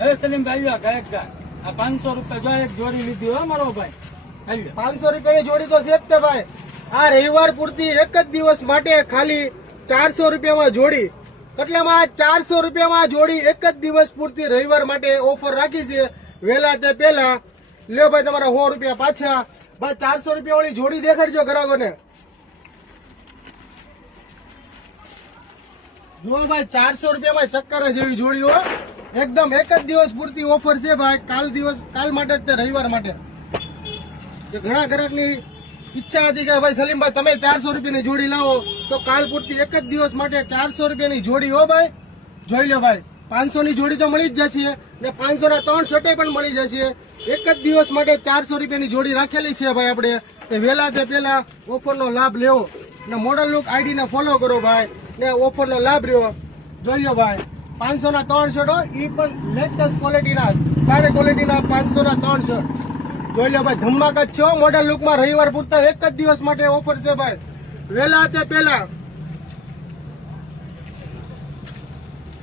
હવે સલીમભાઈ આવ્યા ગાયક ગા આ 500 રૂપિયા જો એક જોડી લીધી હો મારો ભાઈ. આવ્યો 500 રૂપિયાની જોડી તો છે જ તે ભાઈ. આ રવિવાર પૂરતી એક જ દિવસ માટે ખાલી 400 રૂપિયામાં જોડી. કેટલામાં 400 રૂપિયામાં જોડી એક જ દિવસ પૂરતી રવિવાર માટે ઓફર રાખી છે. વહેલા તે પહેલા લ્યો ભાઈ તમારા 100 રૂપિયા પાછા. ભાઈ 400 રૂપિયા વાળી જોડી દેખાડજો ગ્રાહકોને. જો ભાઈ 400 રૂપિયામાં ચક્કર જેવી જોડી હો. એકદમ એક જ દિવસ પૂરતી ઓફર છે ભાઈ. કાલ માટે જ તે રવિવાર માટે. ઘણા ગ્રાહકની ઈચ્છા હતી કે ભાઈ સલીમભાઈ તમે 400 રૂપિયાની જોડી લાવો તો કાલ પૂરતી એક જ દિવસ માટે 400 રૂપિયાની જોડી હો ભાઈ. જોઈ લો ભાઈ 500 ની જોડી તો મળી જ જશે ને 500 ના 3 શર્ટે પણ મળી જશે. એક જ દિવસ માટે 400 રૂપિયાની જોડી રાખેલી છે ભાઈ. આપણે વહેલા તે પહેલા ઓફરનો લાભ લેવો ને મોડલ લુક આઈડી ને ફોલો કરો ભાઈ ને ઓફરનો લાભ રહ્યો. જોઈ લો ભાઈ 500 ના 3 શર્ટો એ પણ લેટેસ્ટ ક્વોલિટીના સારી ક્વોલિટીના 500 ના 3 શર્ટ. જોઈ લો ભાઈ ધમાકા જ છે મોડલ લુકમાં રવિવાર પૂરતા એક જ દિવસ માટે ઓફર છે ભાઈ. વહેલા તે પહેલા